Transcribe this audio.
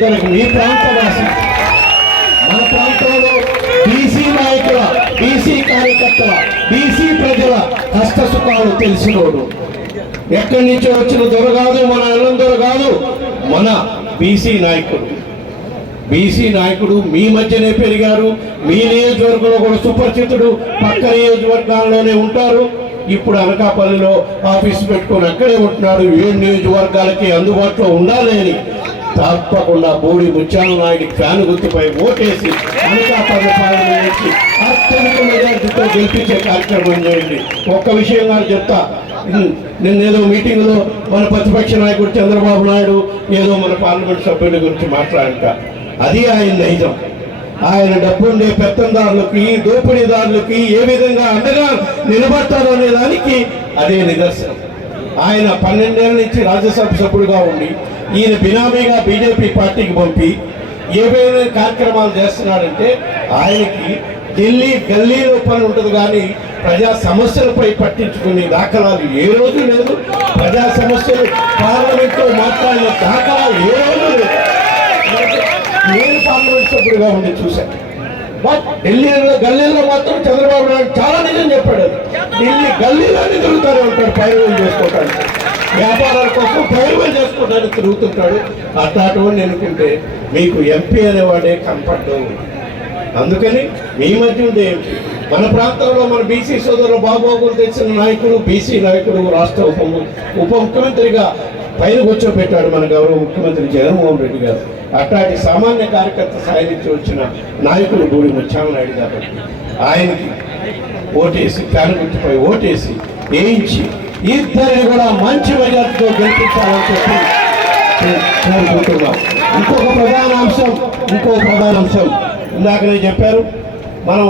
కనుక ప్రాంత భాష మన ప్రాంతంలో బీసీ నాయకుల బీసీ కార్యకర్తల బీసీ ప్రజల కష్ట సుఖాలు తెలిసినోడు. ఎక్కడి నుంచో వచ్చిన దొర కాదు మన అల్లం దొర కాదు మన బీసీ నాయకుడు. బీసీ నాయకుడు మీ మధ్యనే పెరిగారు మీ నియోజకవర్గంలో కూడా సుపరిచితుడు పక్క నియోజకవర్గాల్లోనే ఉంటారు. ఇప్పుడు అనకాపల్లిలో ఆఫీస్ పెట్టుకొని అక్కడే ఉంటున్నాడు. ఏడు నియోజకవర్గాలకి అందుబాటులో ఉండాలి అని తప్పకుండా బోడి ముత్యాల నాయుడు ఫ్యాన్ గుర్తుపై ఓటేసి అనకాపల్లి పార్లమెంట్ అత్యధిక మెజార్టీతో గెలిపించే కార్యక్రమం చేయండి. ఒక్క విషయం గారు చెప్తా. ఉమ్, నిన్నేదో మీటింగ్లో మన ప్రతిపక్ష నాయకుడు చంద్రబాబు నాయుడు ఏదో మన పార్లమెంట్ సభ్యుల గురించి మాట్లాడట అది ఆయన నైజం. ఆయన డబ్బుండే పెత్తందారులకి దోపిడీదారులకి ఏ విధంగా అండగా నిలబడతారు అనే దానికి అదే నిదర్శనం. ఆయన పన్నెండేళ్ళ నుంచి రాజ్యసభ సభ్యుడిగా ఉండి ఈయన బినామీగా బీజేపీ పార్టీకి పంపి ఏవైనా కార్యక్రమాలు చేస్తున్నాడంటే ఆయనకి ఢిల్లీ గల్లీలో పని ఉంటుంది కానీ ప్రజా సమస్యలపై పట్టించుకునే దాఖలాలు ఏ రోజు లేదు. ప్రజా సమస్యలు పార్లమెంట్లో మాట్లాడిన దాఖలాలు ఏ రోజు లేదు. నేను పార్లమెంట్ సభ్యుడిగా ఉండి చూశాను. బట్ ఢిల్లీలో గల్లీలో మాత్రం చంద్రబాబు నాయుడు చాలా నిజం చెప్పాడు. ఢిల్లీ గల్లీలోనే తిరుగుతానే ఉంటాడు పైరువేలు చేసుకోవటానికి. వ్యాపారాల కోసం పైరువేలు చేసుకోవడానికి తిరుగుతుంటాడు. అట్లాంటి అనుకుంటే మీకు ఎంపీ అనేవాడే కనపడ్డం అందుకని మీ మధ్య ఉండే మన ప్రాంతంలో మన బీసీ సోదరులు బాగోగులు తెచ్చిన నాయకుడు బీసీ నాయకుడు రాష్ట్ర ఉప ఉప ముఖ్యమంత్రిగా పైన కూర్చోబెట్టాడు మన గౌరవ ముఖ్యమంత్రి జగన్మోహన్ రెడ్డి గారు. అట్లాంటి సామాన్య కార్యకర్త సాయనించి వచ్చిన నాయకుడు గూడి ముచ్చామనాయుడు గారు. ఆయనకి ఓటేసి ఫ్యాన్ గుర్తుపై ఓటేసి వేయించి ఇద్దరిని కూడా మంచి మెజార్టీతో గెలిపించాలని చెప్పి కోరుకుంటున్నాం ఇంకొక ప్రధాన అంశం ఇంకొక ప్రధాన అంశం. ఇందాక నేను చెప్పారు మనం